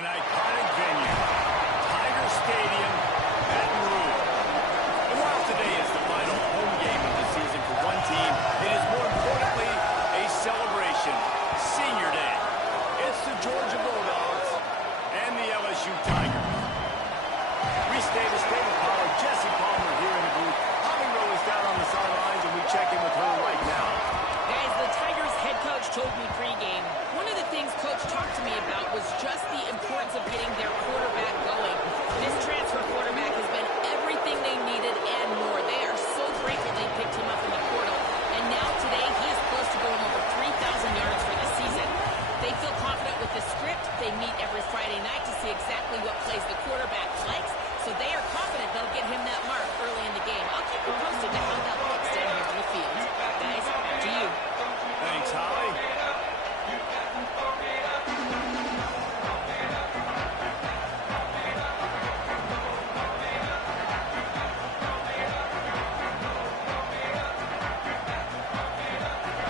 An iconic venue, Tiger Stadium, Baton Rouge. And while today is the final home game of the season for one team, it is more importantly a celebration, Senior Day. It's the Georgia Bulldogs and the LSU Tigers. We stay the state of power. Jesse Palmer here in the booth. Holly Rowe is down on the sidelines, and we check in with her right now. Guys, the Tigers head coach told me pregame, one of the things Coach talked to me about was just the importance of getting their quarterback going. This transfer quarterback has been everything they needed and more. They are so grateful they picked him up in the portal. And now today, he is close to going over 3,000 yards for the season. They feel confident with the script. They meet every Friday night to see exactly what plays the quarterback likes. So they are confident they'll get him that mark early in the game. I'll keep you posted to how that looks down here on the field. Guys, back to you. Thanks, Holly.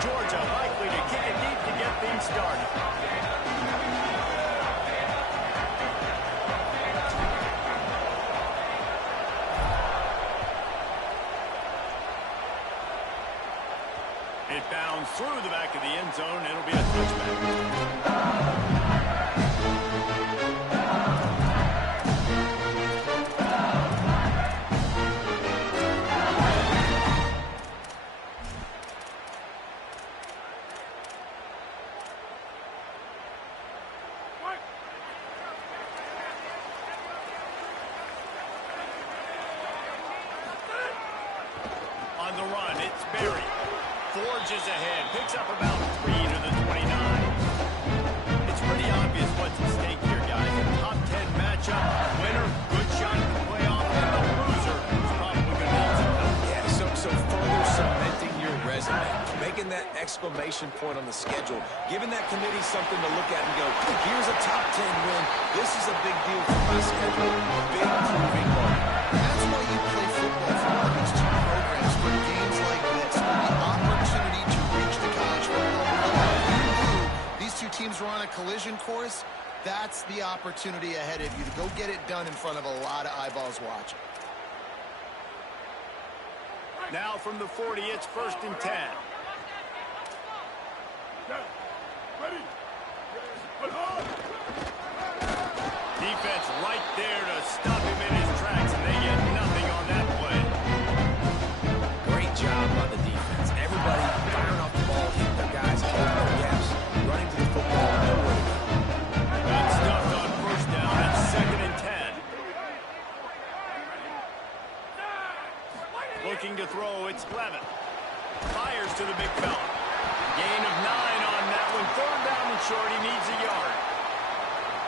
Georgia likely to kick it deep to get things started. It bounds through the back of the end zone. It'll be a touchback. On the run, it's Berry. Forges ahead, picks up about 3 to the 29. It's pretty obvious what's at stake here, guys. A top 10 matchup, winner, good shot at the playoff, and the loser is probably going to need something. Yeah, so further cementing your resume, making that exclamation point on the schedule, giving that committee something to look at and go, here's a top 10 win. This is a big deal for my schedule. Big proving moment. That's why you play football for one of these two programs, for games like this, for the opportunity to reach the college football playoff. You knew these two teams were on a collision course. That's the opportunity ahead of you to go get it done in front of a lot of eyeballs watching. Now from the 40, it's 1st and 10. Defense right there to stop him in his tracks, and they get nothing on that play. Great job on the defense. Everybody firing off the ball, hitting their guys, holding their gaps, running to the football, nowhere to go. Good stuff on 1st down. It's 2nd and 10. Looking to throw, it's Levin. Fires to the big fella. Gain of 9 on that one. 3rd down and short. He needs a yard.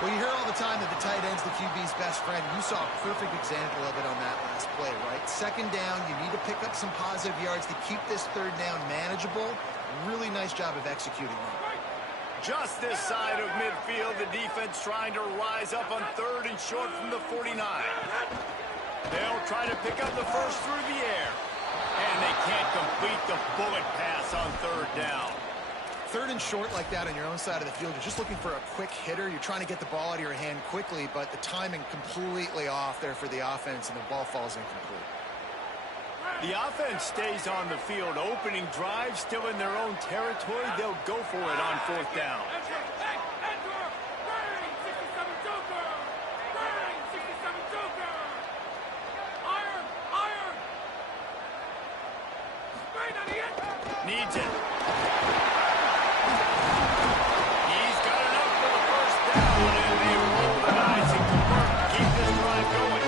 Well, you hear all the time that the tight end's the QB's best friend. You saw a perfect example of it on that last play, right? 2nd down, you need to pick up some positive yards to keep this 3rd down manageable. Really nice job of executing that. Just this side of midfield, the defense trying to rise up on 3rd and short from the 49. They'll try to pick up the first through the air. And they can't complete the bullet pass on 3rd down. 3rd and short like that on your own side of the field, you're just looking for a quick hitter. You're trying to get the ball out of your hand quickly, but the timing completely off there for the offense, and the ball falls incomplete. The offense stays on the field. Opening drive, still in their own territory. They'll go for it on 4th down. Needs it. He's got enough for the 1st down, and they roll the dice and convert. Keep this drive going.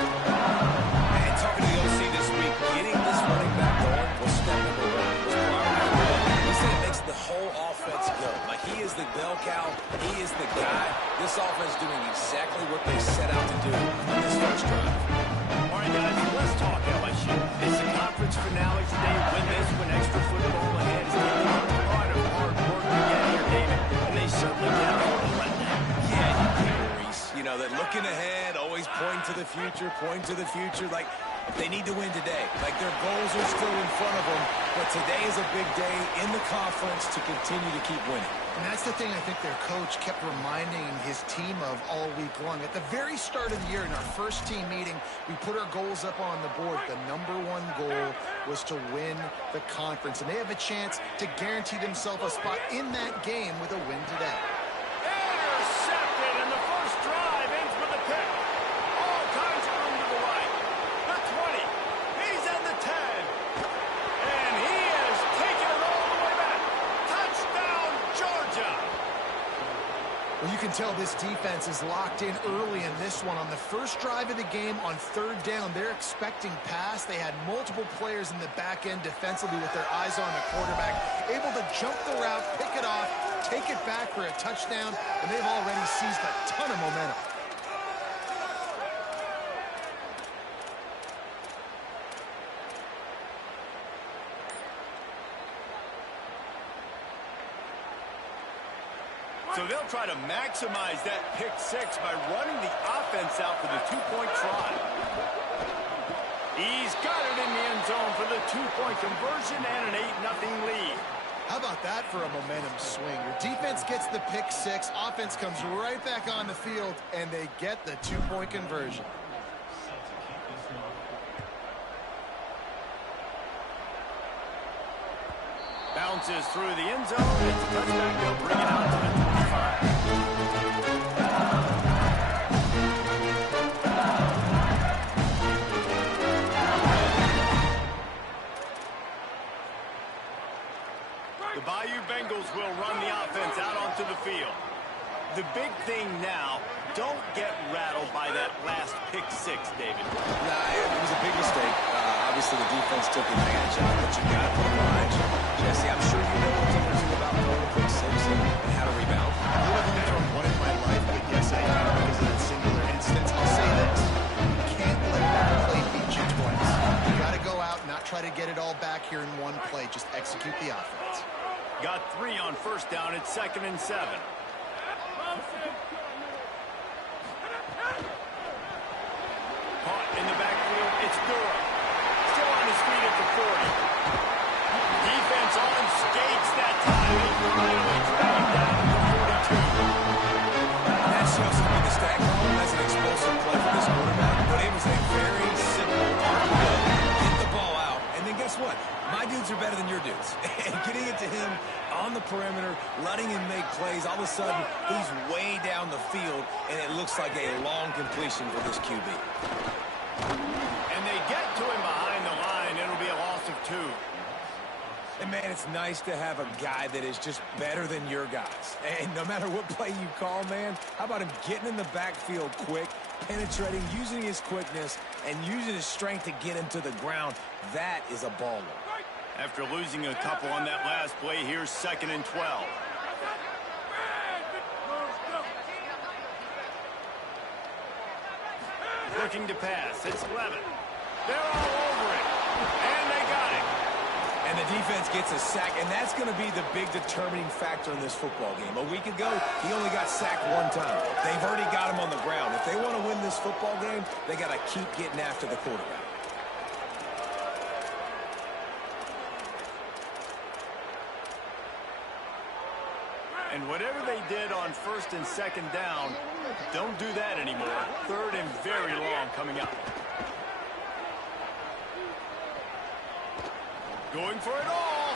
And talking to the OC this week, getting this running back going was step number 1. Was priority 1. He said it makes the whole offense go. Like, he is the bell cow. He is the guy. This offense doing exactly what they set out to do on this first drive. All right, guys, let's talk LSU. It's the conference finale today. Win this, win extra football ahead. It's going to be a lot of hard work to get here, David, and they certainly can't afford to let that. Yeah, you can, Reese. You know, that looking ahead, always pointing to the future, like, They need to win today. Like, their goals are still in front of them, but today is a big day in the conference to continue to keep winning. And that's the thing I think their coach kept reminding his team of all week long. At the very start of the year in our first team meeting, we put our goals up on the board. The #1 goal was to win the conference, and they have a chance to guarantee themselves a spot in that game with a win today. Intercepted, and the first drive ends with a pick. All kinds of room to the right. The 20. He's at the 10. And he has taken it all the way back. Touchdown, Georgia. Well, you can tell this defense is locked in early in this one. On the first drive of the game on 3rd down, they're expecting pass. They had multiple players in the back end defensively with their eyes on the quarterback, able to jump the route, pick it off, take it back for a touchdown, and they've already seized a ton of momentum. So they'll try to maximize that pick 6 by running the offense out for the 2-point try. He's got it in the end zone for the 2-point conversion and an 8-0 lead. How about that for a momentum swing? Your defense gets the pick 6, offense comes right back on the field, and they get the 2-point conversion. Bounces through the end zone. It's a touchback. They'll bring it out to the 25. The Bayou Bengals will run the offense out onto the field. The big thing now, don't get rattled by that last pick 6, David. Nah, it was a big mistake. Obviously, the defense took advantage of it, but you got to put them behind you. Jesse, I'm sure you know what teams are about throwing a pick 6 and how to rebound. I would have only thrown one in my life, but yes, I have because of that singular instance. I'll say this. You can't let one play beat you twice. You got to go out and not try to get it all back here in one play. Just execute the offense. Got 3 on 1st down. It's 2nd and 7. Caught in the backfield. It's Durham. Still on his feet at the 40. Defense on skates that time. He finally dragged him down to the 42. That shows up in the stat column as an explosive play for this quarterback, but it was a very simple RPO. Get the ball out, and then guess what? My dudes are better than your dudes. And getting it to him on the perimeter, letting him make plays, all of a sudden, he's way down the field, and it looks like a long completion for this QB. And they get to him behind the line. It'll be a loss of 2. And, man, it's nice to have a guy that is just better than your guys. And no matter what play you call, man, how about him getting in the backfield quick, penetrating, using his quickness, and using his strength to get him to the ground? That is a baller. After losing a couple on that last play, here's 2nd and 12. Looking to pass. It's Levin. They're all over it. And they got it. And the defense gets a sack, and that's going to be the big determining factor in this football game. A week ago, he only got sacked 1 time. They've already got him on the ground. If they want to win this football game, they got to keep getting after the quarterback. And whatever they did on 1st and 2nd down, don't do that anymore. 3rd and very long coming up. Going for it all.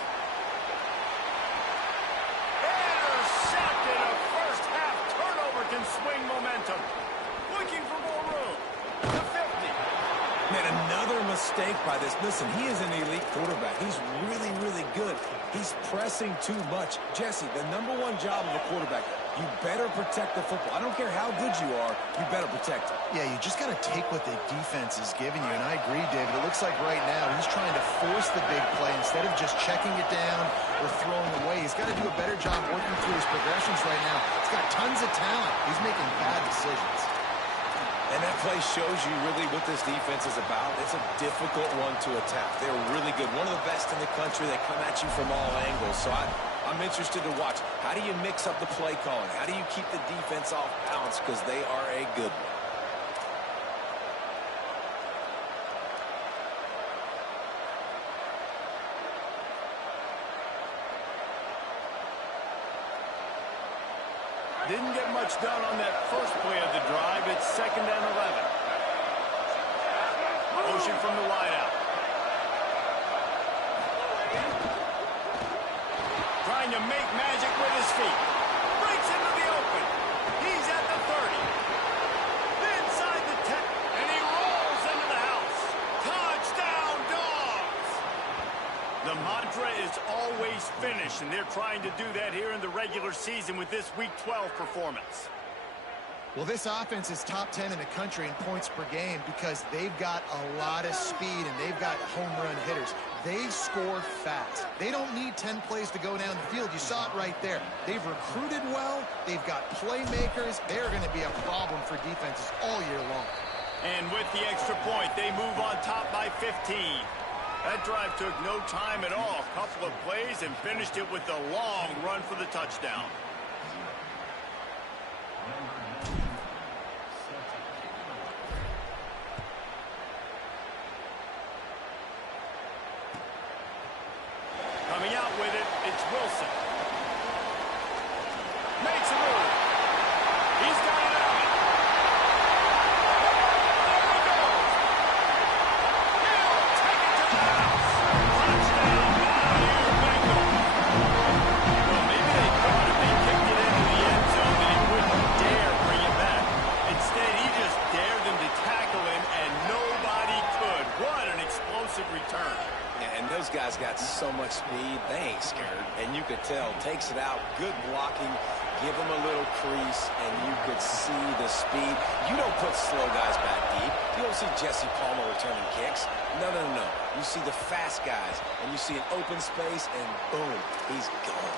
Intercepted. A first half turnover can swing momentum. Looking for more room. The 50. Man, another mistake by this. Listen, he is an elite quarterback. He's really, really good. He's pressing too much. Jesse, the #1 job of a quarterback, you better protect the football. I don't care how good you are, you better protect it. Yeah, you just got to take what the defense is giving you. And I agree, David. It looks like right now he's trying to force the big play instead of just checking it down or throwing away. He's got to do a better job working through his progressions right now. He's got tons of talent. He's making bad decisions. And that play shows you really what this defense is about. It's a difficult one to attack. They're really good. One of the best in the country. They come at you from all angles. So I'm interested to watch. How do you mix up the play calling? How do you keep the defense off balance? Because they are a good one. Didn't get much done on that first play of the drive. It's 2nd and 11. Motion from the wideout. Trying to make magic with his feet. Breaks into the open. He's at the 30. Inside the 10. And he rolls into the house. Touchdown, Dogs! The mantra is always finish, and they're trying to do that here in the regular season with this Week 12 performance. Well, this offense is top 10 in the country in points per game because they've got a lot of speed and they've got home run hitters. They score fast. They don't need 10 plays to go down the field. You saw it right there. They've recruited well. They've got playmakers. They're going to be a problem for defenses all year long. And with the extra point, they move on top by 15. That drive took no time at all. A couple of plays and finished it with a long run for the touchdown. Coming out with it, it's Wilson. Makes a move. He's got it out. There he goes. He'll take it to the house. Touchdown, Bayou Bengals. Well, maybe they thought if they kicked it into the end zone that he wouldn't dare bring it back. Instead, he just dared them to tackle him, and nobody could. What an explosive return. And those guys got so much speed, they ain't scared. And you could tell, takes it out, good blocking, give them a little crease, and you could see the speed. You don't put slow guys back deep. You don't see Jesse Palmer returning kicks. No, no, no. You see the fast guys, and you see an open space, and boom, he's gone.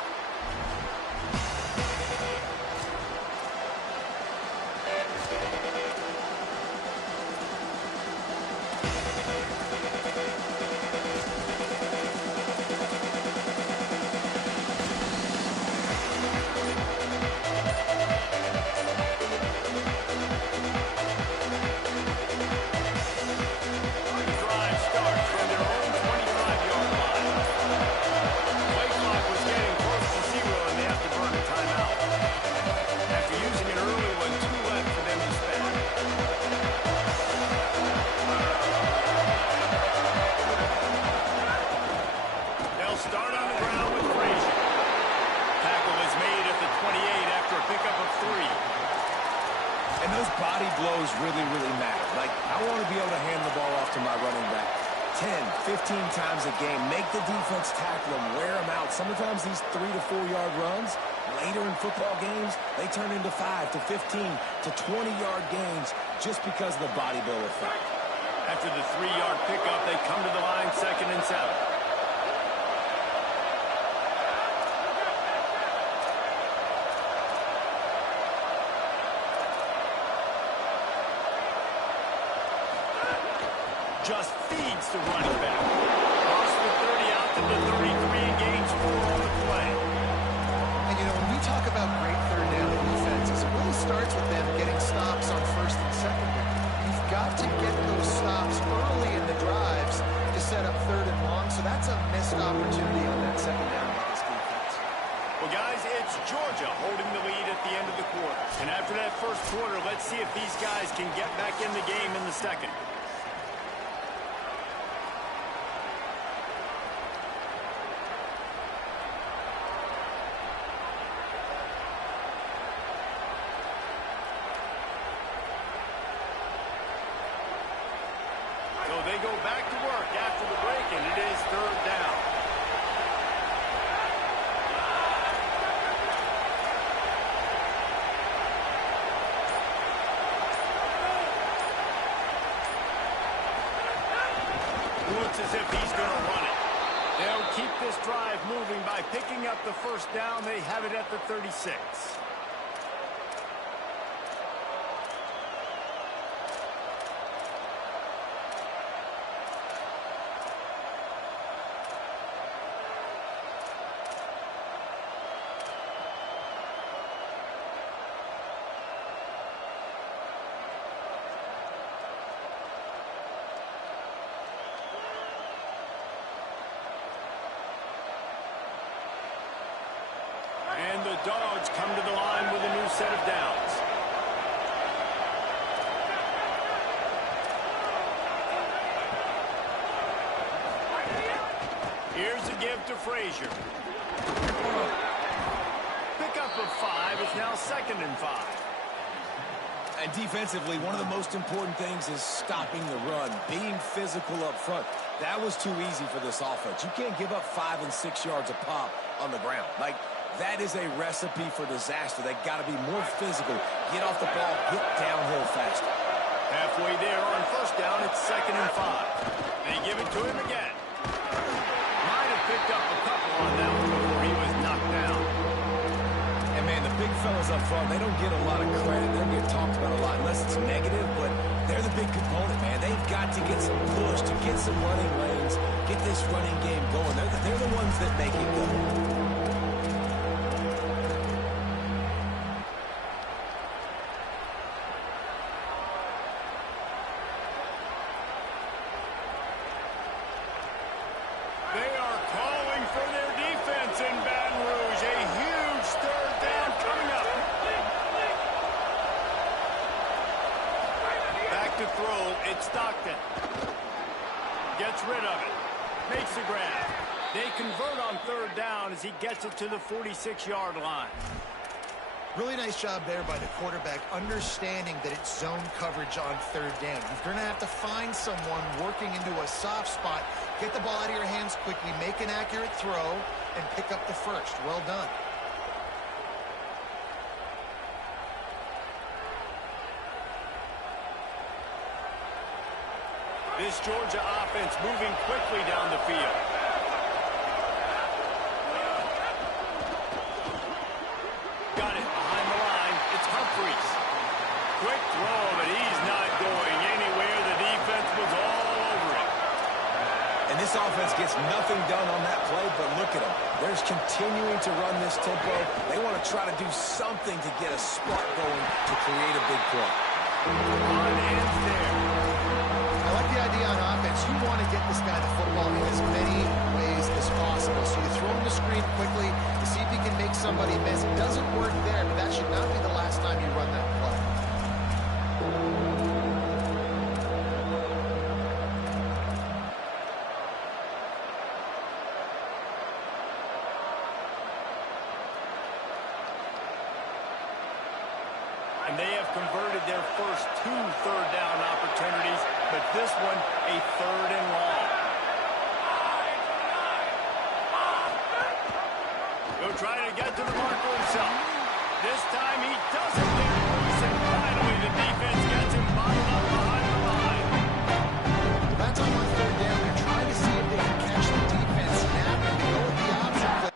Blows really, really matter. Like, I want to be able to hand the ball off to my running back 10, 15 times a game. Make the defense tackle them, wear them out. Sometimes these 3 to 4 yard runs, later in football games, they turn into 5 to 15 to 20-yard gains just because of the body blow effect. After the 3-yard pickup, they come to the line 2nd and 7. Just feeds the running back. Cross the 30 out to the 33 and gains 4 on the play. And, you know, when we talk about great third down defenses, it really starts with them getting stops on 1st and 2nd. You've got to get those stops early in the drives to set up 3rd and long, so that's a missed opportunity on that 2nd down by this defense. Well, guys, it's Georgia holding the lead at the end of the quarter. And after that first quarter, let's see if these guys can get back in the game in the second. So they go back to work after the break, and it is 3rd down. Looks as if he's going to run it. They'll keep this drive moving by picking up the 1st down. They have it at the 36. And the Dogs come to the line. Here's the give to Frazier. Pickup of 5. It's now 2nd and 5. And defensively, one of the most important things is stopping the run, being physical up front. That was too easy for this offense. You can't give up 5 and 6 yards a pop on the ground. Like, that is a recipe for disaster. They got to be more physical, get off the ball, get downhill faster. Halfway there on 1st down, it's 2nd and 5. They give it to him again. Might have picked up a couple on that one before he was knocked down. And, man, the big fellas up front, they don't get a lot of credit. They don't get talked about a lot unless it's negative, but they're the big component, man. They've got to get some push, to get some running lanes, get this running game going. They're the ones that make it go. They are calling for their defense in Baton Rouge. A huge 3rd down coming up. Back to throw. It's Stockton. Gets rid of it. Makes the grab. They convert on 3rd down as he gets it to the 46-yard line. Really nice job there by the quarterback, understanding that it's zone coverage on 3rd down. You're going to have to find someone working into a soft spot, get the ball out of your hands quickly, make an accurate throw, and pick up the 1st. Well done. This Georgia offense moving quickly down the field. Got it behind the line. It's Humphries. Quick throw, but he's not going anywhere. The defense was all over it. And this offense gets nothing done on that play, but look at them. They're just continuing to run this tempo. They want to try to do something to get a spark going to create a big play. On ends there. I like the idea on offense. You want to get this guy the football in as many ways as possible. So you throw him the screen quickly to see if he can make somebody miss. It doesn't work there, but that should not be the last time you run that play. And they have converted their first 2 3rd down opportunities, but this one a 3rd and long. He'll try to get to the marker himself. This time he doesn't get loose, and finally the defense gets him bottled up behind the line. That's on 3rd down. They're trying to see if they can catch the defense now and go with the option play.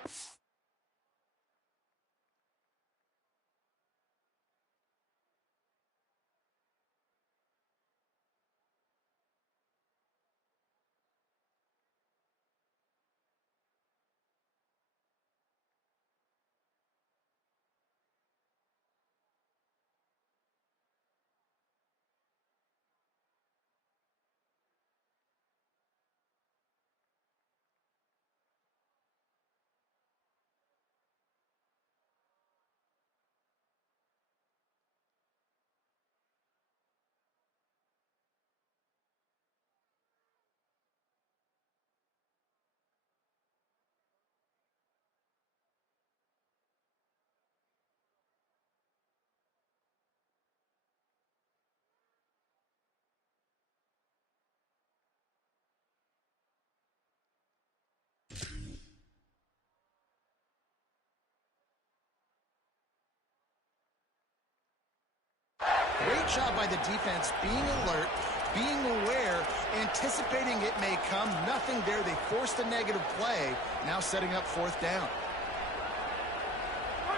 Great job by the defense being alert, being aware, anticipating it may come. Nothing there. They forced a negative play, now setting up 4th down.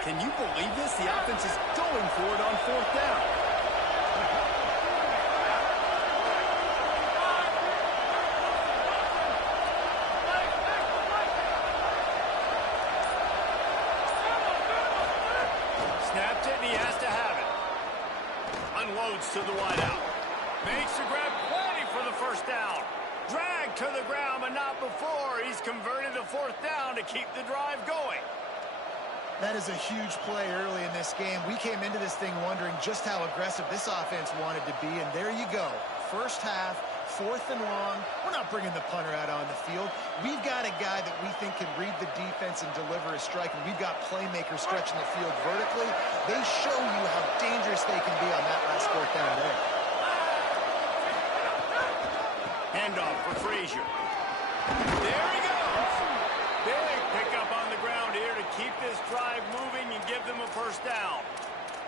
Can you believe this? The offense is going for it on 4th down. Snapped it, and he has to have it. Unloads to the wideout. Makes the grab, play for the 1st down. Dragged to the ground, but not before. He's converted to 4th down to keep the drive going. That is a huge play early in this game. We came into this thing wondering just how aggressive this offense wanted to be, and there you go. First half, 4th and long. We're not bringing the punter out on the field. We've got a guy that we think can read the defense and deliver a strike, and we've got playmakers stretching the field vertically. They show you how dangerous they can be on that last 4th down there. Handoff for Frazier. There he goes. Big pickup on the ground here to keep this drive moving and give them a first down.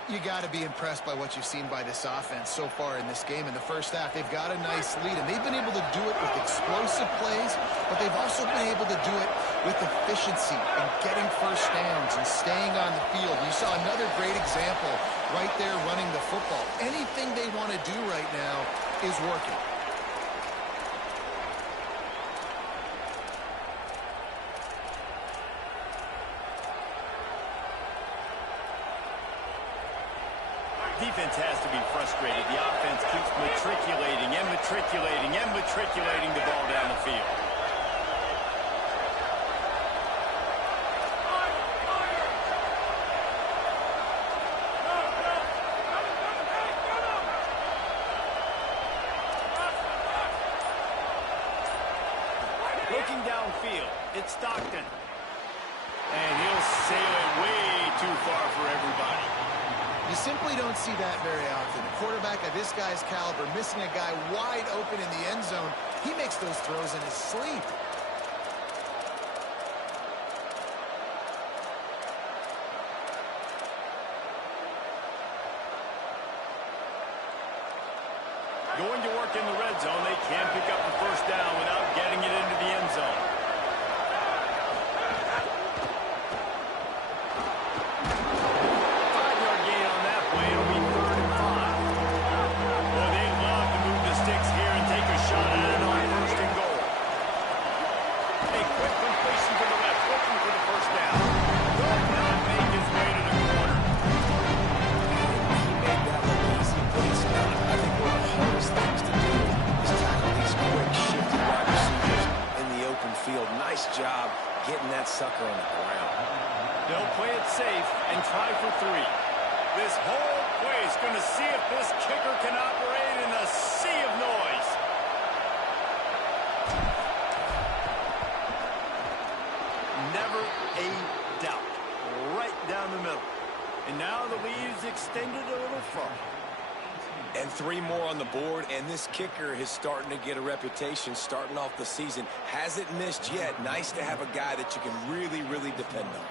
You got to be impressed by what you've seen by this offense so far in this game. In the first half, they've got a nice lead, and they've been able to do it with explosive plays, but they've also been able to do it with efficiency and getting first downs and staying on the field. You saw another great example right there running the football. Anything they want to do right now is working. Defense has to be frustrated. The offense keeps matriculating and matriculating and matriculating the ball down the field. Looking downfield, it's Stockton. And he'll sail it way too far for everybody. You simply don't see that very often. A quarterback of this guy's caliber missing a guy wide open in the end zone. He makes those throws in his sleep. Going to work in the red zone, they can't pick up the first down without getting it into the end zone. Job getting that sucker on the ground. They'll play it safe and try for 3. This whole place going to see if this kicker can operate in a sea of noise. Never a doubt. Right down the middle. And now the lead's extended a little further. And 3 more on the board, and this kicker is starting to get a reputation starting off the season. Hasn't missed yet. Nice to have a guy that you can really, really depend on.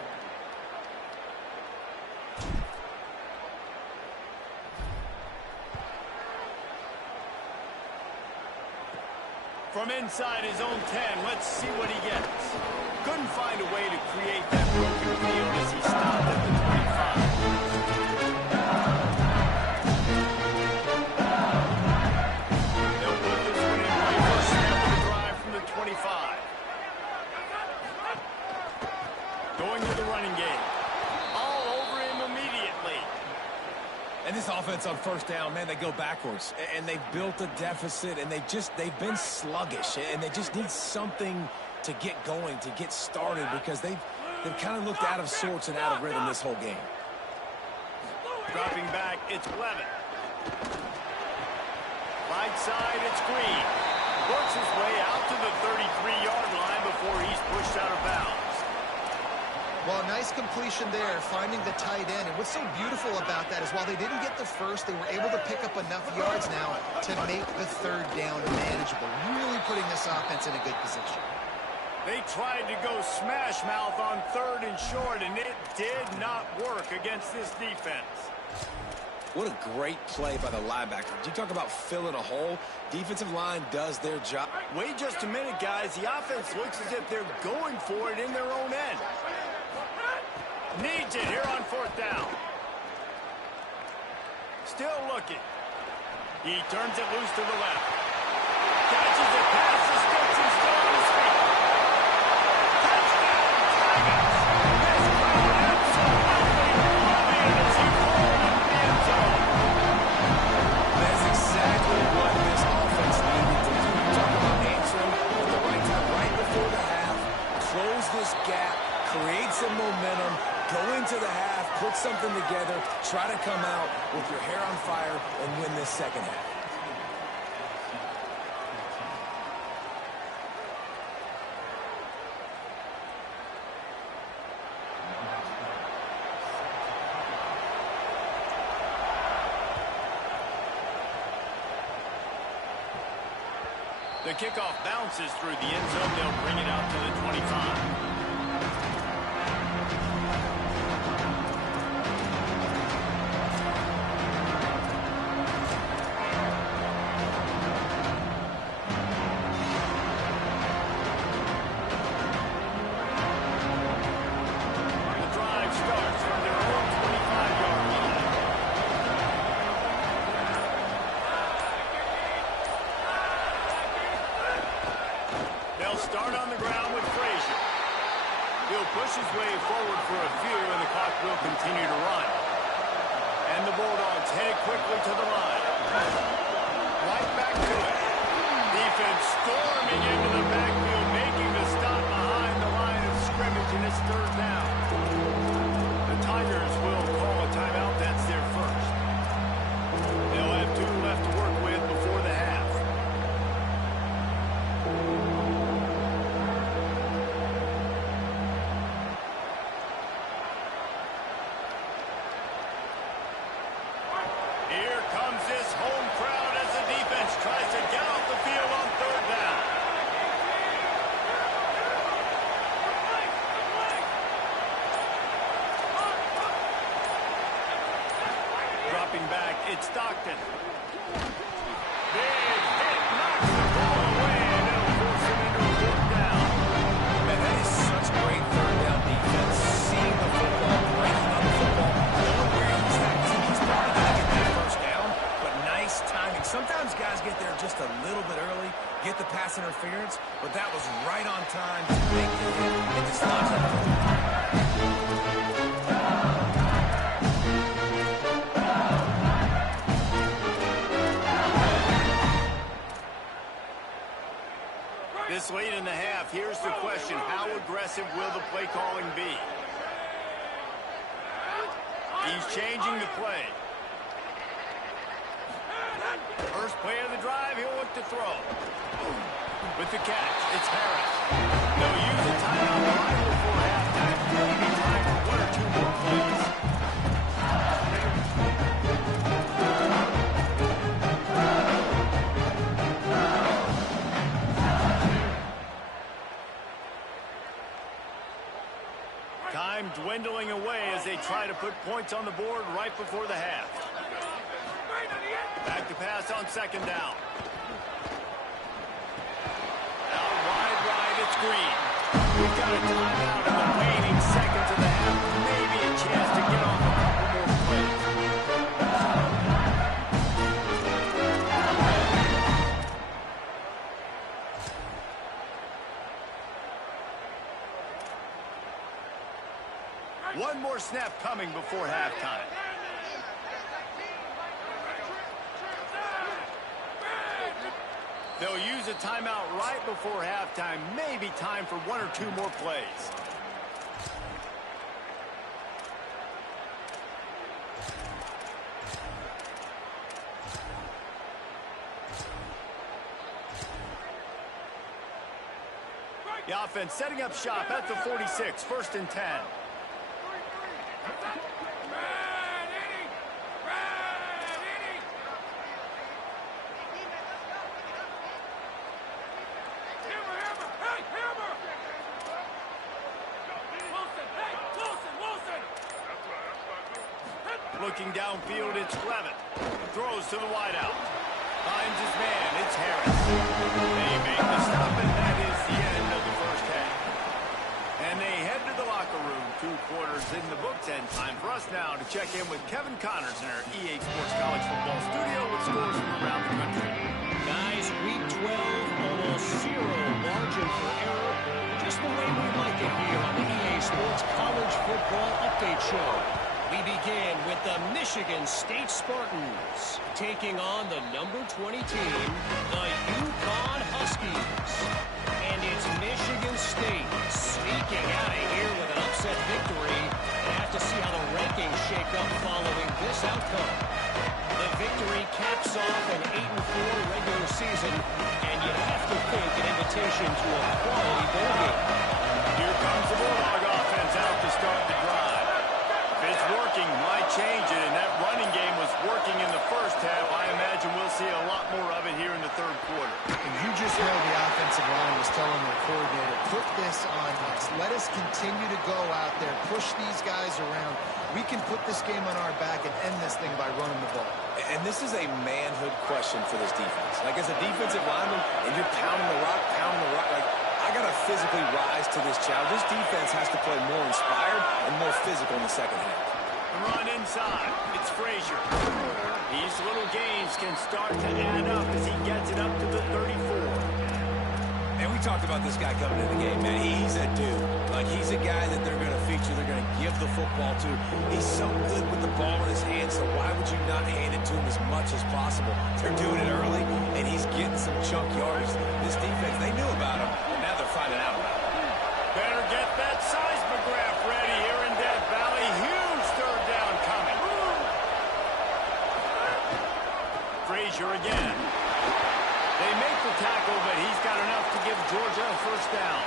From inside his own 10, let's see what he gets. Couldn't find a way to create that broken field as he stopped at the 25. Going to the running game. All over him immediately. And this offense on first down, man, they go backwards. And they've built a deficit, and they've been sluggish. And they just need something to get going, to get started, because they've kind of looked out of sorts and out of rhythm this whole game. Dropping back, it's Levin. Right side, it's Green. Works his way out to the 33-yard line before he's pushed out of bounds. Well, nice completion there, finding the tight end. And what's so beautiful about that is while they didn't get the first, they were able to pick up enough yards now to make the 3rd down manageable. Really putting this offense in a good position. They tried to go smash mouth on 3rd and short, and it did not work against this defense. What a great play by the linebacker. You talk about filling a hole. Defensive line does their job. Wait just a minute, guys. The offense looks as if they're going for it in their own end. Needs it here on 4th down. Still looking. He turns it loose to the left. Catches it past the sticks and still on his feet. Touchdown, Tigers! This crowd absolutely brilliant as he rolled into the end zone. That's exactly what this offense needed to do. You talk about answering at the right time, right before the half. Close this gap, create some momentum, go into the half, put something together, try to come out with your hair on fire and win this second half. The kickoff bounces through the end zone. They'll bring it out to the 25. Start on the ground with Frazier. He'll push his way forward for a few, and the clock will continue to run. And the Bulldogs head quickly to the line. Right back to it. Defense storming into the backfield, making the stop behind the line of scrimmage, and it's third down. The Tigers will call a timeout. That's their first. They'll have 2 left to work with before the half. Here comes this home crowd as the defense tries to get off the field on third down. Dropping back, it's Stockton. Big hit, knocks the ball away, and it'll force him into a fourth down. Man, that is such great third down defense. Seeing the football, breaking on the football, knowing where he's at. He's probably going to get that first down, but nice timing. Sometimes guys get there just a little bit early, get the pass interference, but that was right on time to make the hit and dislodge that football. This late in the half, here's the question. How aggressive will the play calling be? He's changing the play. First play of the drive, he'll look to throw. With the catch, it's Harris. They'll use a timeout right before halftime. Maybe time for 1 or 2 more plays. Time dwindling away as they try to put points on the board right before the half. Back to pass on second down. Out wide, it's Green. We've got a timeout in the waning seconds of the half. Maybe a chance to get off a couple more plays. One more snap coming before halftime. They'll use a timeout right before halftime. Maybe time for 1 or 2 more plays. The offense setting up shop at the 46, 1st and 10. Looking downfield, it's Clevin. Throws to the wideout. Finds his man, it's Harris. They make the stop, and that is the end of the first half. And they head to the locker room. 2 quarters in the books, and time for us now to check in with Kevin Connors in our EA Sports College Football studio with scores from around the country. Guys, week 12, almost 0 margin for error. Just the way we like it here on the EA Sports College Football Update Show. We begin with the Michigan State Spartans taking on the number 20 team, the UConn Huskies. And it's Michigan State sneaking out of here with an upset victory. They have to see how the rankings shake up following this outcome. The victory caps off an 8-4 regular season, and you have to think an invitation to a quality bowl game. Here comes the Bulldog offense out to start the drive. If it's working, might change it, and that running game was working in the first half. I imagine we'll see a lot more of it here in the third quarter. And you just nailed telling their coordinator, put this on us. Let us continue to go out there, push these guys around. We can put this game on our back and end this thing by running the ball. And this is a manhood question for this defense. Like, as a defensive lineman, and you're pounding the rock, like, I got to physically rise to this challenge. This defense has to play more inspired and more physical in the second half. Run inside. It's Frazier. These little gains can start to add up as he gets it up to the 34. And we talked about this guy coming into the game, man. He's a dude. Like, he's a guy that they're going to feature, they're going to give the football to. He's so good with the ball in his hands, so why would you not hand it to him as much as possible? They're doing it early, and he's getting some chunk yards. This defense, they knew about him, but now they're finding out about him. Better get that seismograph ready here in Death Valley. Huge third down coming. Frazier again. They make the tackle, but he's got enough to give Georgia a first down.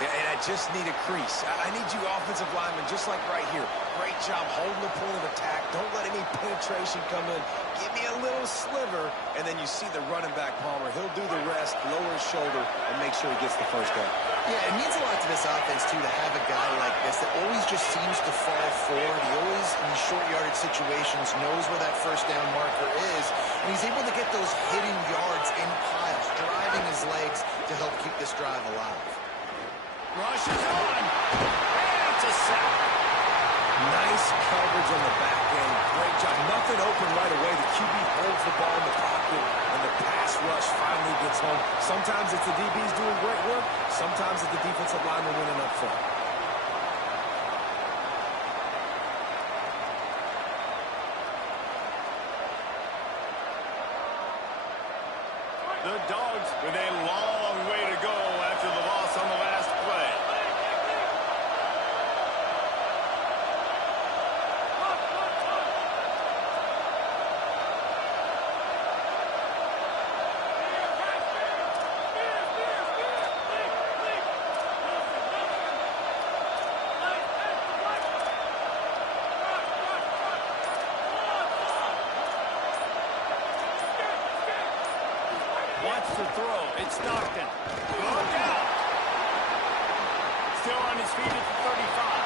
Yeah, and I just need a crease. I need you offensive linemen, just like right here. Great job holding the point of attack. Don't let any penetration come in. Give me a little sliver, and then you see the running back, Palmer. He'll do the rest, lower his shoulder, and make sure he gets the first down. Yeah, it means a lot to this offense, too, to have a guy like this that always just seems to fall forward. He always, in these short yardage situations, knows where that first down marker is, and he's able to get those hitting yards in piles, driving his legs to help keep this drive alive. Rush is on. And it's a sack. Nice coverage on the back end. Great job. Nothing open right away. The QB holds the ball in the pocket, and the pass rush finally gets home. Sometimes it's the DBs doing great work. Sometimes it's the defensive lineman winning up front. The Dogs with a long way to go after the loss on the last play. Wants to throw. It's Stockton. Look out! Still on his feet at the 35.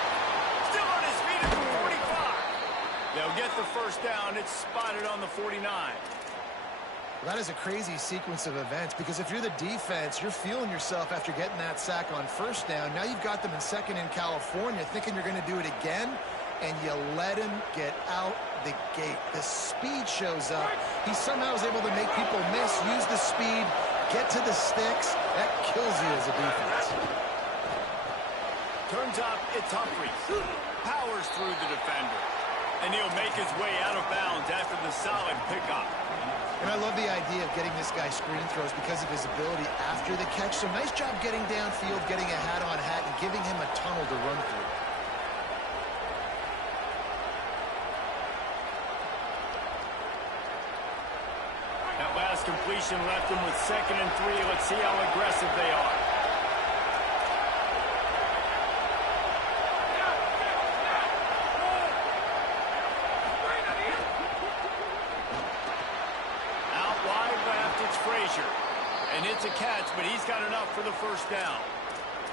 Still on his feet at the 45. They'll get the first down. It's spotted on the 49. Well, that is a crazy sequence of events because if you're the defense, you're feeling yourself after getting that sack on first down. Now you've got them in second in California thinking you're going to do it again, and you let him get out the gate. The speed shows up. He somehow is able to make people miss, use the speed, get to the sticks. That kills you as a defense. Turns up, it's Humphries. Powers through the defender. And he'll make his way out of bounds after the solid pickup. And I love the idea of getting this guy screen throws because of his ability after the catch. So nice job getting downfield, getting a hat-on-hat, and giving him a tunnel to run through. That last completion left them with 2nd and 3. Let's see how aggressive they are. Out wide left, it's Frazier. And it's a catch, but he's got enough for the first down.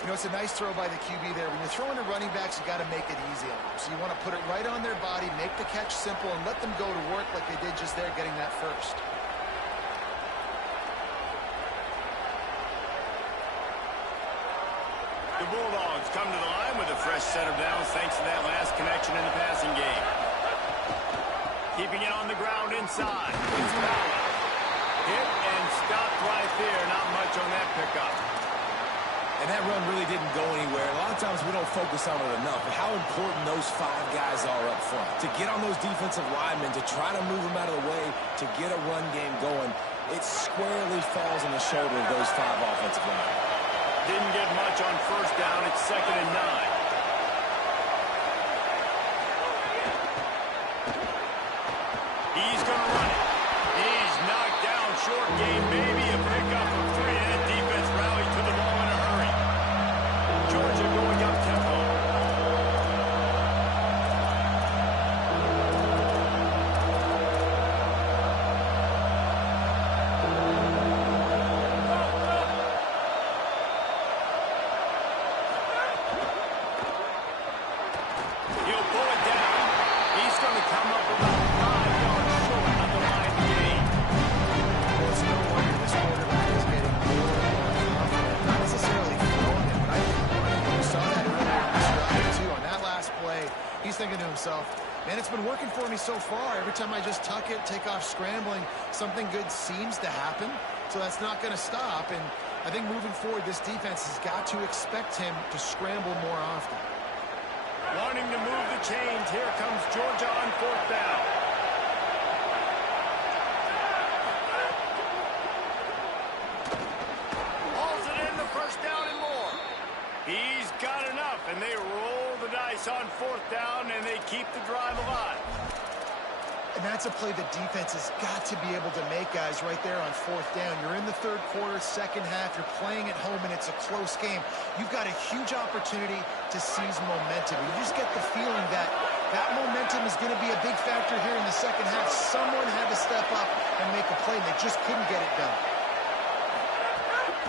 You know, it's a nice throw by the QB there. When you're throwing to running backs, you got to make it easy on them. So you want to put it right on their body, make the catch simple, and let them go to work like they did just there, getting that first. The Bulldogs come to the line with a fresh set of downs thanks to that last connection in the passing game. Keeping it on the ground inside. It's Ballard. Hit and stopped right there. Not much on that pickup. And that run really didn't go anywhere. A lot of times we don't focus on it enough, but how important those 5 guys are up front. To get on those defensive linemen, to try to move them out of the way, to get a run game going, it squarely falls on the shoulder of those 5 offensive linemen. Didn't get much on first down. It's 2nd and 9. He's going to run it. He's knocked down short game, maybe a pickup of 3. And that defense rallied to the ball in a hurry. Georgia going up tempo. been working for me so far. Every time I just tuck it, take off scrambling, something good seems to happen. So that's not going to stop. And I think moving forward, this defense has got to expect him to scramble more often. Wanting to move the chains, here comes Georgia on 4th down. Hauls it in the 1st down and more. He's got enough, and they roll the dice on 4th down, and they keep the drive alive. And that's a play the defense has got to be able to make, guys, right there on 4th down. You're in the 3rd quarter, 2nd half. You're playing at home, and it's a close game. You've got a huge opportunity to seize momentum. You just get the feeling that that momentum is going to be a big factor here in the 2nd half. Someone had to step up and make a play, and they just couldn't get it done.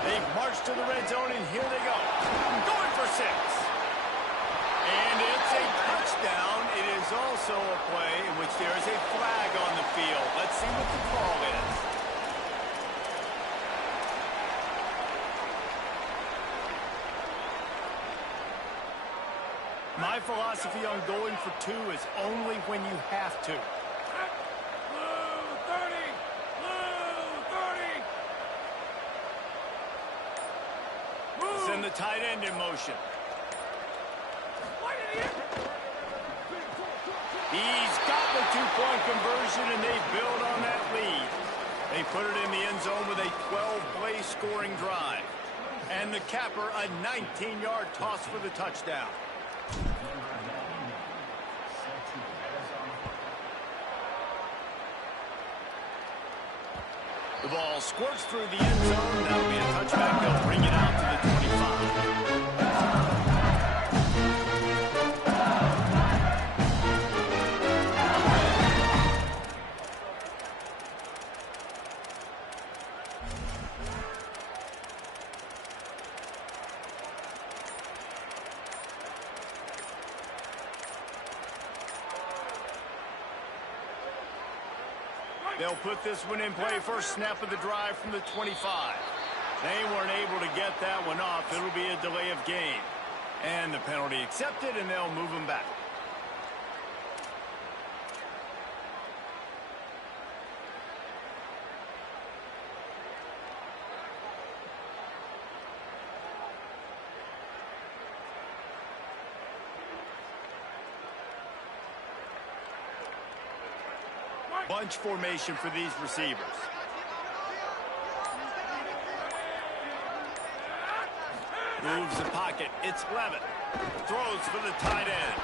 They've marched to the red zone, and here they go. Going for 6. And it's a touchdown. It is also a play in which there is a flag on the field. Let's see what the call is. My philosophy on going for 2 is only when you have to. Blue 30! Blue 30! Send the tight end in motion. He's got the 2-point conversion, and they build on that lead. They put it in the end zone with a 12-play scoring drive. And the capper, a 19-yard toss for the touchdown. The ball squirts through the end zone. That'll be a touchback. They'll bring it out to the 25. They'll put this one in play. First snap of the drive from the 25. They weren't able to get that one off. It'll be a delay of game. And the penalty accepted, and they'll move them back. Bunch formation for these receivers. Moves the pocket. It's Levitt. Throws for the tight end.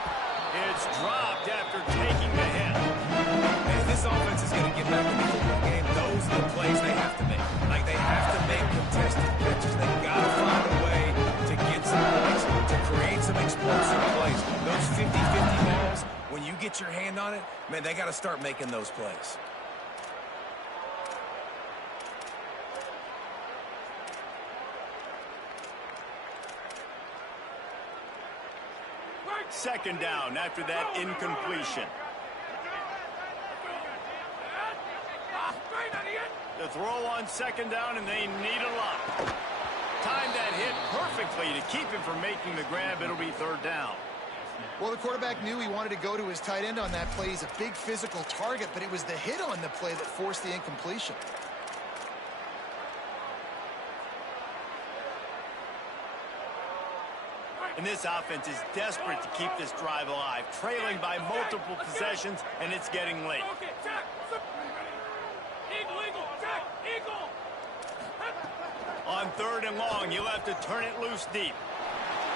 It's dropped after taking the hit. And this offense is going to get back in the football game. Those are the plays they have to make. Like, they have to make contested catches. They've got to find a way to get some points, to create some explosive plays. Those 50-50 balls, when you get your hand on it, man, they got to start making those plays. Second down after that incompletion. The throw on second down, and they need a lot. Timed that hit perfectly to keep him from making the grab. It'll be 3rd down. Well, the quarterback knew he wanted to go to his tight end on that play. He's a big physical target, but it was the hit on the play that forced the incompletion. And this offense is desperate to keep this drive alive, trailing by multiple possessions, and it's getting late. On 3rd and long, you'll have to turn it loose deep.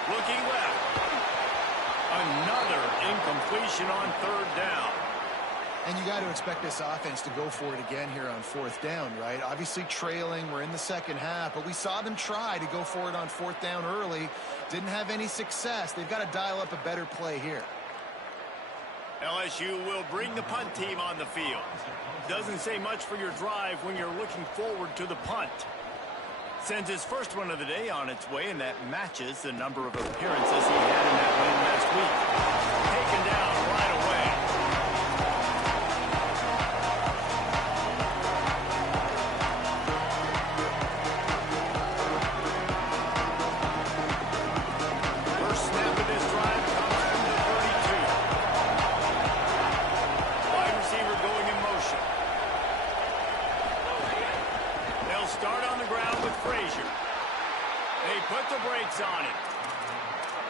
Looking left. Another incompletion on 3rd down. And you got to expect this offense to go for it again here on 4th down, right? Obviously trailing, we're in the 2nd half, but we saw them try to go for it on 4th down early. Didn't have any success. They've got to dial up a better play here. LSU will bring the punt team on the field. Doesn't say much for your drive when you're looking forward to the punt. Sends his first one of the day on its way, and that matches the number of appearances he had in that win last week. Taken down right away. First snap of this drive comes from the 32. with Frazier. They put the brakes on it.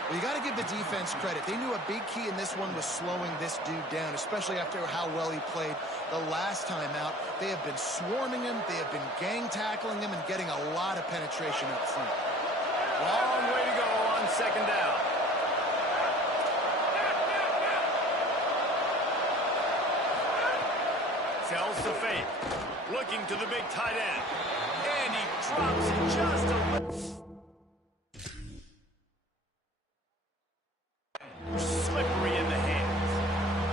Well, you got to give the defense credit. They knew a big key in this one was slowing this dude down, especially after how well he played the last time out. They have been swarming him. They have been gang tackling him and getting a lot of penetration up front. Long way to go on second down. Sells the fake. Looking to the big tight end. And he drops it just a little. Slippery in the hands.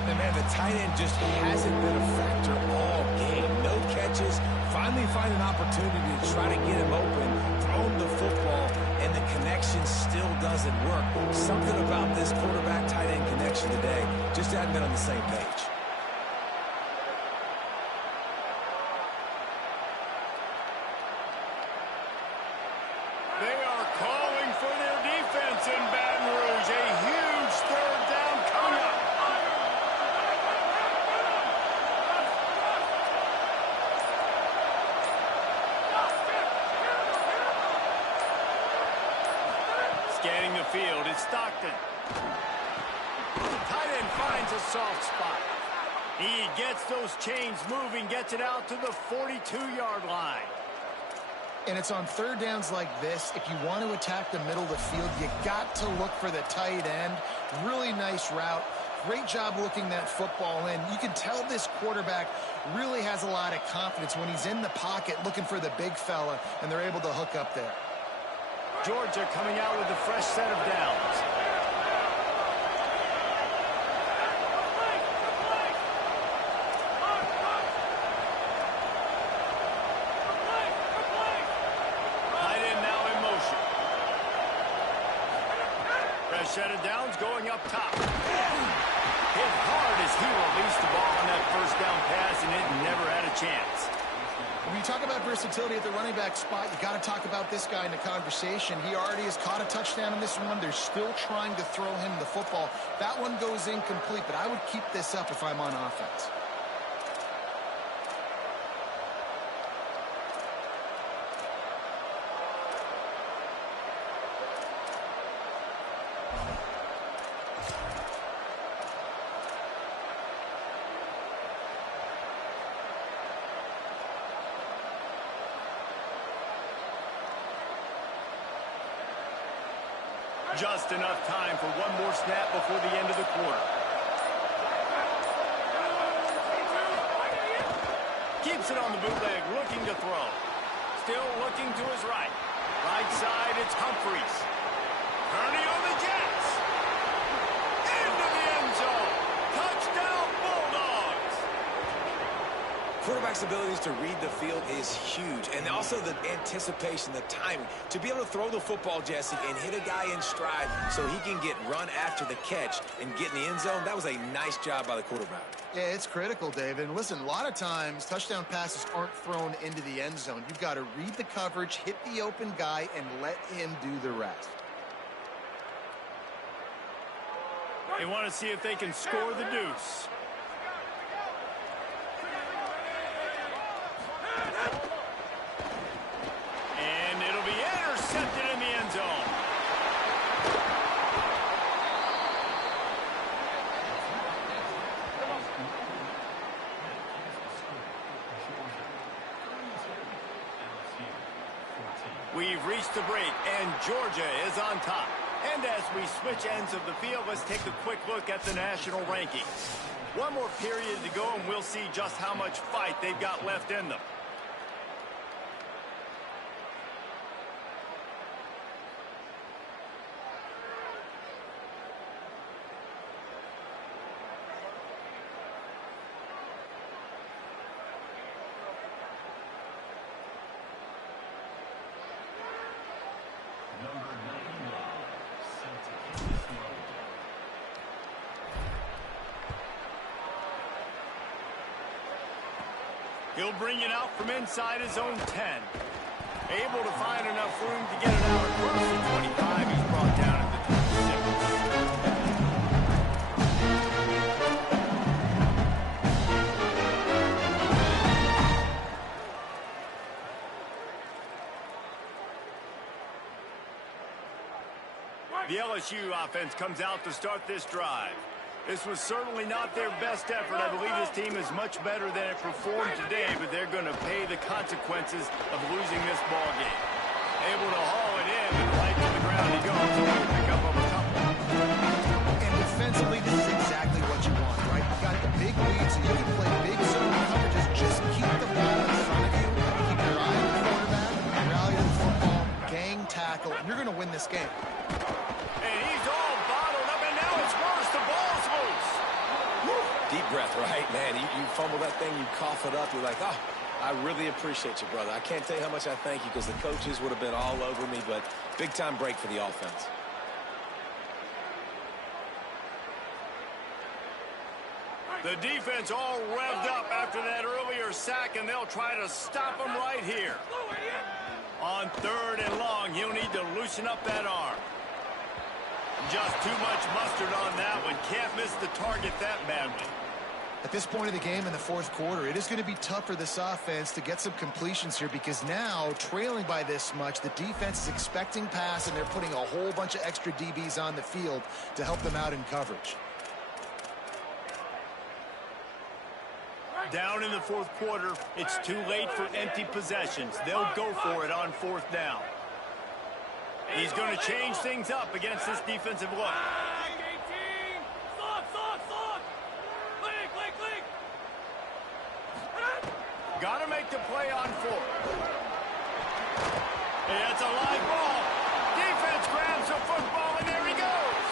And man, the tight end just hasn't been a factor all game. No catches. Finally find an opportunity to try to get him open. Throw him the football, and the connection still doesn't work. Something about this quarterback-tight end connection today just hasn't been on the same page. They are calling for their defense in Baton Rouge. A huge third down coming up. Scanning the field, it's Stockton. Tight end finds a soft spot. He gets those chains moving, gets it out to the 42-yard line. And it's on third downs like this. If you want to attack the middle of the field, you got to look for the tight end. Really nice route. Great job looking that football in. You can tell this quarterback really has a lot of confidence when he's in the pocket looking for the big fella, and they're able to hook up there. Georgia coming out with a fresh set of downs. Tight end now in motion. Fresh set of downs going up top. Hit hard as he released the ball on that first down pass, and it never had a chance. When you talk about versatility at the running back spot, you got to talk about this guy in the conversation. He already has caught a touchdown in this one. They're still trying to throw him the football. That one goes incomplete, but I would keep this up if I'm on offense. Just enough time for one more snap before the end of the quarter. Keeps it on the bootleg, looking to throw. Still looking to his right. Right side, it's Humphries. Kearney on the Jets. Into the end zone. Touchdown, Bulldogs. Quarterback's abilities to read the field is huge, and also the anticipation, the timing. To be able to throw the football, Jesse, and hit a guy in stride so he can get run after the catch and get in the end zone, that was a nice job by the quarterback. Yeah, it's critical, David. And listen, a lot of times touchdown passes aren't thrown into the end zone. You've got to read the coverage, hit the open guy, and let him do the rest. They want to see if they can score the deuce. And it'll be intercepted in the end zone. We've reached the break, and Georgia is on top. And as we switch ends of the field, let's take a quick look at the national rankings. One more period to go, and we'll see just how much fight they've got left in them. He'll bring it out from inside his own 10. Able to find enough room to get it out across the 25. He's brought down at the 26. LSU offense comes out to start this drive. This was certainly not their best effort. I believe this team is much better than it performed today, but they're going to pay the consequences of losing this ball game. Able to haul it in, and right to the ground he goes. So he'll pick up a couple. And defensively, this is exactly what you want, right? You got the big lead, so you can play big zone coverages. Just keep the ball in front of you. Keep your eye on the quarterback. Rally to the football. Gang tackle. And you're going to win this game. And he's all bottled up, and now it's worse. The ball's loose. Deep breath, right, man? You fumble that thing, you cough it up, you're like, oh, I really appreciate you, brother. I can't tell you how much I thank you because the coaches would have been all over me, but big-time break for the offense. The defense all revved up after that earlier sack, and they'll try to stop him right here. On 3rd and long, he'll need to loosen up that arm. Just too much mustard on that one. Can't miss the target that badly. At this point of the game in the 4th quarter, it is going to be tough for this offense to get some completions here because now, trailing by this much, the defense is expecting pass, and they're putting a whole bunch of extra DBs on the field to help them out in coverage. Down in the 4th quarter, it's too late for empty possessions. They'll go for it on 4th down. He's going to change things up against this defensive look. Got to make the play on 4th. It's a live ball. Defense grabs the football, and there he goes.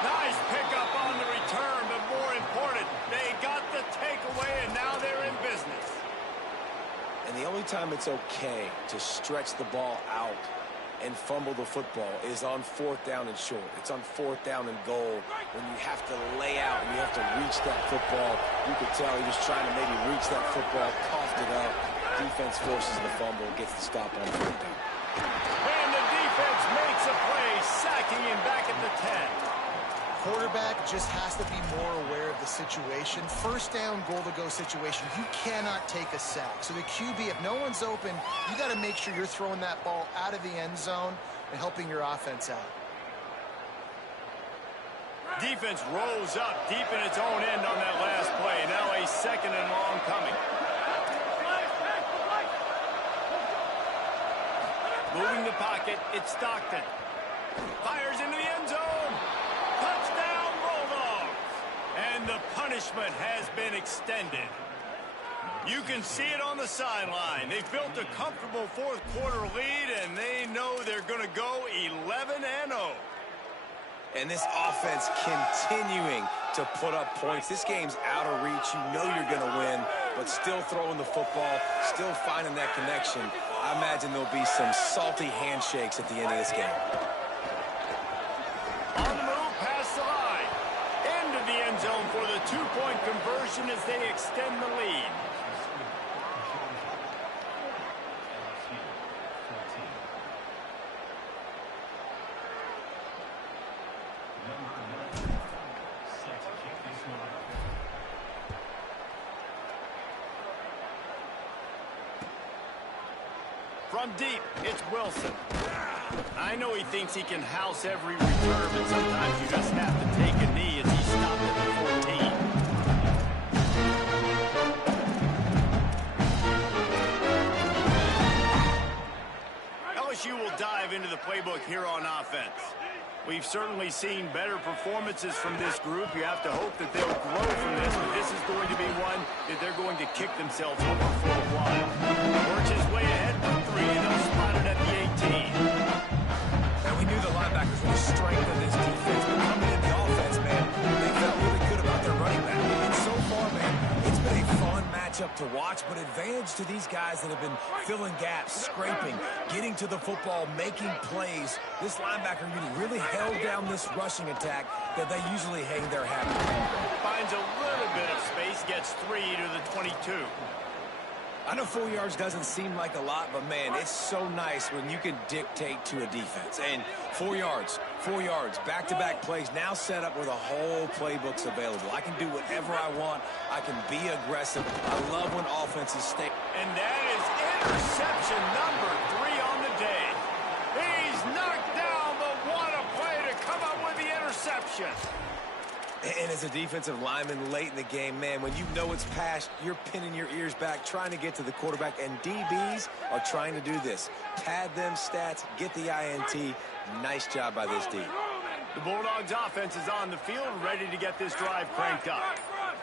Nice pickup on the return, but more important, they got the takeaway, and now they're in business. And the only time it's okay to stretch the ball out and fumble the football is on 4th down and short. It's on 4th down and goal when you have to lay out and you have to reach that football. You could tell he was trying to maybe reach that football, coughed it up. Defense forces the fumble, gets the stop on 4th down. And the defense makes a play, sacking him back at the 10. Quarterback just has to be more aware of the situation. 1st down, goal-to-go situation, you cannot take a sack. So the QB, if no one's open, you got to make sure you're throwing that ball out of the end zone and helping your offense out. Defense rolls up deep in its own end on that last play. Now a 2nd and long coming. Moving the pocket, it's Stockton. Fires into the end zone. Touchdown, Bulldogs. And the punishment has been extended. You can see it on the sideline. They've built a comfortable 4th quarter lead, and they know they're going to go 11-0. And this offense continuing to put up points. This game's out of reach. You know you're going to win, but still throwing the football, still finding that connection. I imagine there'll be some salty handshakes at the end of this game. On the move, past the line. Into the end zone for the 2-point conversion as they extend the lead. From deep, it's Wilson. I know he thinks he can house every return, but sometimes you just have to take a knee as he stopped at the 14. LSU will dive into the playbook here on offense. We've certainly seen better performances from this group. You have to hope that they'll grow from this, but this is going to be one that they're going to kick themselves over for a while. Works his way ahead from 3, and they'll spot it at the 18. And we knew the linebackers were the strength of this defense, but coming in the offense, man, they felt really good about their running back. And so far, man, it's been a fun matchup to watch, but advantage to these guys that have been filling gaps, scraping, getting to the football, making plays. This linebacker unit really held down this rushing attack that they usually hang their hat on. Finds a little bit of space, gets 3 to the 22. I know 4 yards doesn't seem like a lot, but, man, it's so nice when you can dictate to a defense. And 4 yards, back-to-back plays now set up where the whole playbook's available. I can do whatever I want. I can be aggressive. I love when offenses stay. And that is interception number 3 on the day. He's knocked down, but what a play to come interception. And as a defensive lineman late in the game, man, when you know it's passed, you're pinning your ears back, trying to get to the quarterback, and DBs are trying to do this. Pad them stats, get the INT. Nice job by this D. The Bulldogs offense is on the field, ready to get this drive cranked up.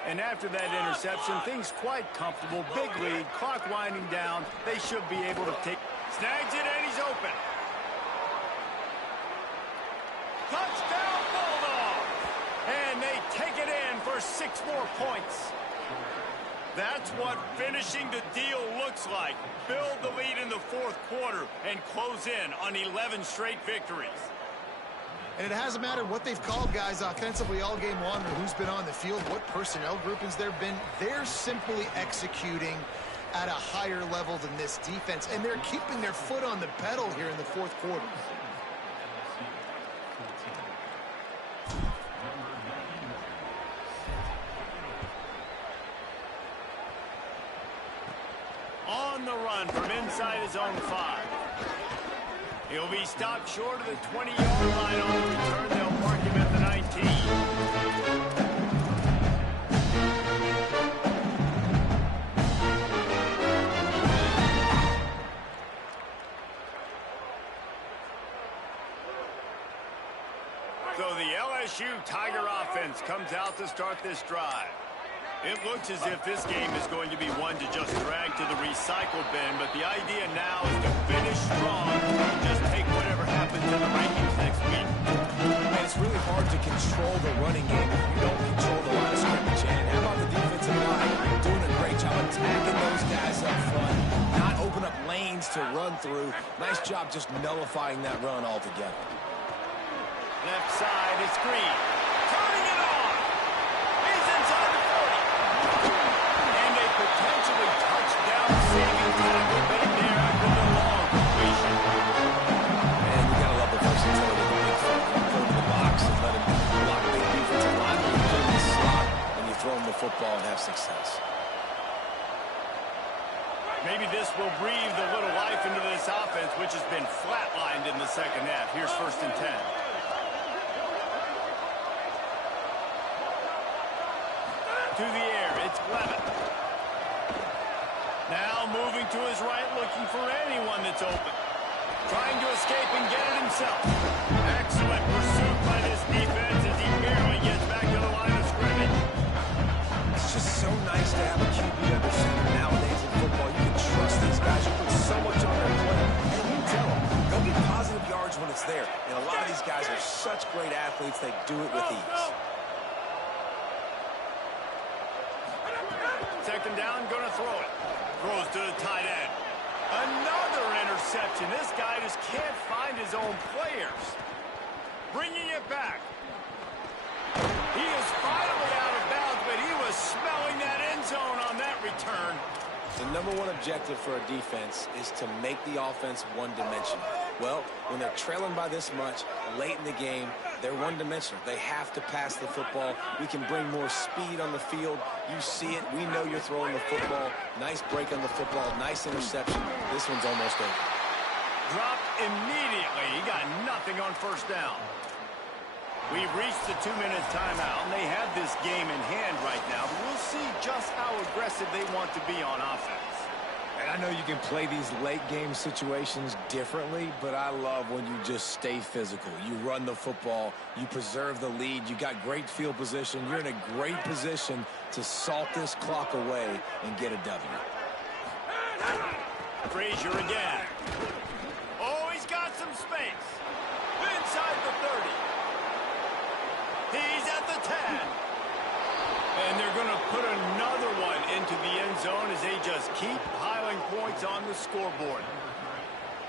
And after that interception, things quite comfortable. Big lead, clock winding down. They should be able to take... Snags it, and he's open. Touchdown, Bulldogs! And they take it in for 6 more points. That's what finishing the deal looks like. Build the lead in the 4th quarter and close in on 11 straight victories. And it hasn't mattered what they've called guys offensively all game long or who's been on the field, what personnel groupings there have been. They're simply executing at a higher level than this defense, and they're keeping their foot on the pedal here in the 4th quarter. On the run from inside his own 5. He'll be stopped short of the 20-yard line on the return. They'll mark him at the 19. So the LSU Tiger offense comes out to start this drive. It looks as if this game is going to be one to just drag to the recycle bin, but the idea now is to finish strong and just take whatever happens in the rankings next week. And it's really hard to control the running game if you don't control the line of scrimmage. And how about the defensive line doing a great job attacking those guys up front, not open up lanes to run through. Nice job just nullifying that run altogether. Left side is Green. Turning it on. He's inside the 40. And a potentially touchdown-saving tackle made there after the long completion. Man, you gotta love the versatility of the big fella. You go to the box and let him block big defensive line. You put him in the slot, and you throw him the football and have success. Maybe this will breathe a little life into this offense, which has been flatlined in the second half. Here's 1st and 10. To the air, it's Levitt. Now moving to his right, looking for anyone that's open. Trying to escape and get it himself. Excellent pursuit by this defense as he barely gets back to the line of scrimmage. It's just so nice to have a QB under center nowadays in football. You can trust these guys. You put so much on their play. And you tell them, go get positive yards when it's there. And a lot of these guys are such great athletes, they do it with ease. 2nd down, gonna throw it. Throws to the tight end. Another interception. This guy just can't find his own players. Bringing it back. He is finally out of bounds, but he was smelling that end zone on that return. The #1 objective for a defense is to make the offense one-dimensional. Well, when they're trailing by this much late in the game, they're one-dimensional. They have to pass the football. We can bring more speed on the field. You see it. We know you're throwing the football. Nice break on the football. Nice interception. This one's almost over. Dropped immediately. He got nothing on 1st down. We've reached the 2-minute timeout, and they have this game in hand right now. But we'll see just how aggressive they want to be on offense. And I know you can play these late-game situations differently, but I love when you just stay physical. You run the football. You preserve the lead. You got great field position. You're in a great position to salt this clock away and get a W. Frazier again. Oh, he's got some space. Inside the 30. He's at the 10. And they're going to put another one into the end zone as they just keep piling points on the scoreboard.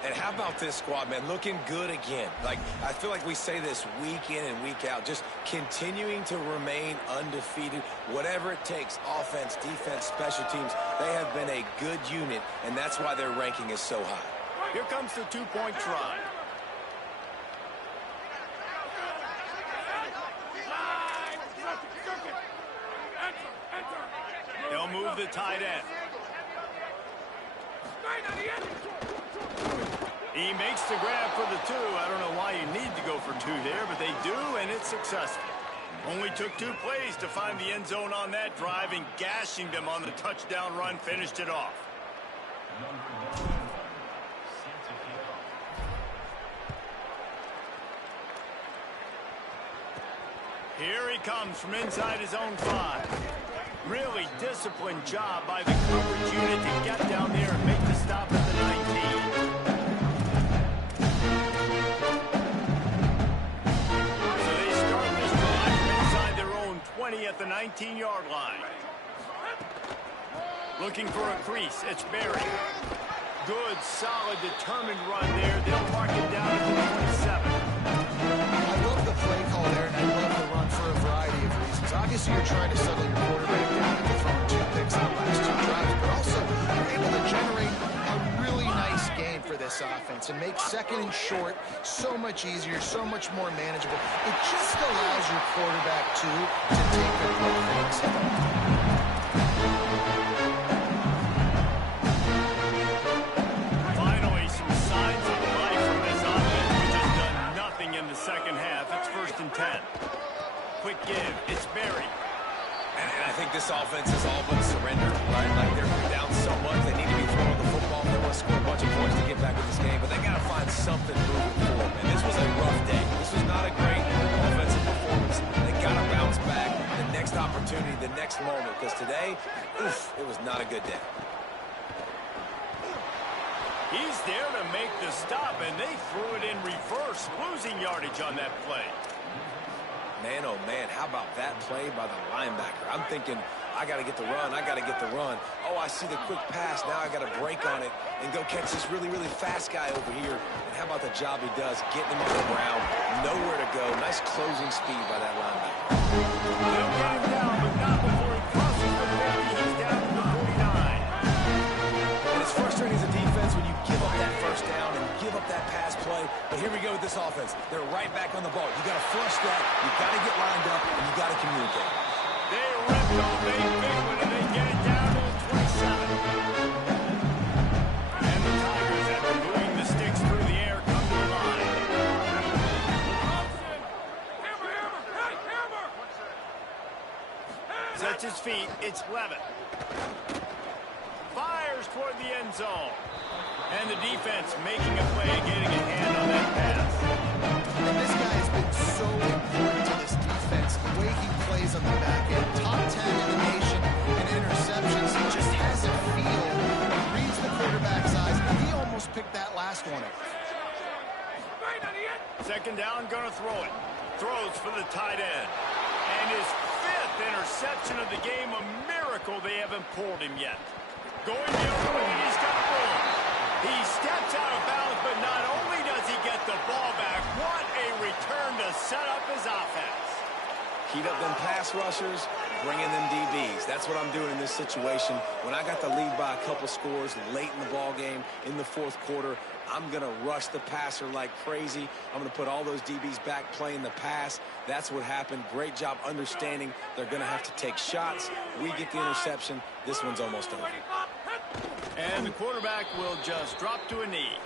And how about this squad, man? Looking good again. Like, I feel like we say this week in and week out, just continuing to remain undefeated. Whatever it takes, offense, defense, special teams, they have been a good unit, and that's why their ranking is so high. Here comes the 2-point try. They'll move the tight end. He makes the grab for the 2. I don't know why you need to go for 2 there, but they do, and it's successful. Only took 2 plays to find the end zone on that drive, and gashing them on the touchdown run finished it off. Here he comes from inside his own 5. Really disciplined job by the coverage unit to get down there and make the stop at the 19. So they start this drive from inside their own 20 at the 19-yard line. Looking for a crease. It's Berry. Good, solid, determined run there. They'll mark it down at the 27. I love the play call there, and I love the run for a variety of reasons. Obviously, you're trying to settle your quarterback down and throwing 2 picks in the last 2 drives, but also you're able to generate a really nice game for this offense and make second and short so much easier, so much more manageable. It just allows your quarterback, too, to take the quick things. Finally, some signs of life from this offense, which has done nothing in the second half. It's 1st and 10. Quick give. It's Berry. And I think this offense is all but surrendered, right? Like they're down so much, they need to be throwing the football. They want to score a bunch of points to get back in this game, but they got to find something moving forward. And this was a rough day. This was not a great offensive performance. They got to bounce back the next opportunity, the next moment, because today, it was not a good day. He's there to make the stop, and they threw it in reverse, losing yardage on that play. Man, oh man, how about that play by the linebacker? I'm thinking, I got to get the run, I got to get the run. Oh, I see the quick pass, now I got to break on it and go catch this really, really fast guy over here. And how about the job he does, getting him on the ground, nowhere to go. Nice closing speed by that linebacker. They'll get him down, but not before he crosses the 50. He's down to the 49. And it's frustrating as a defense when you give up that first down and give up that pass play. But here we go with this offense. They're right back on the ball. You got to flush that, you got to get lined up, and you got to communicate. They ripped off a big one, and they get it down to the 27. And the Tigers, after moving the sticks through the air, come to the line. Sets his feet. It's Levitt. Fires toward the end zone. And the defense making a play and getting a hand on that pass. And this guy has been so important to this defense. The way he plays on the back end, top 10 in the nation in interceptions. He just has a feel. He reads the quarterback's eyes. He almost picked that last one up. 2nd down, gonna throw it. Throws for the tight end. And his 5th interception of the game. A miracle they haven't pulled him yet. Going the other way, he's got room. He steps out of bounds, but not only does he get the ball back, what a return to set up his offense. Heat up them pass rushers, bring in them DBs. That's what I'm doing in this situation. When I got the lead by a couple scores late in the ball game, in the 4th quarter, I'm going to rush the passer like crazy. I'm going to put all those DBs back playing the pass. That's what happened. Great job understanding they're going to have to take shots. We get the interception. This one's almost over. And the quarterback will just drop to a knee.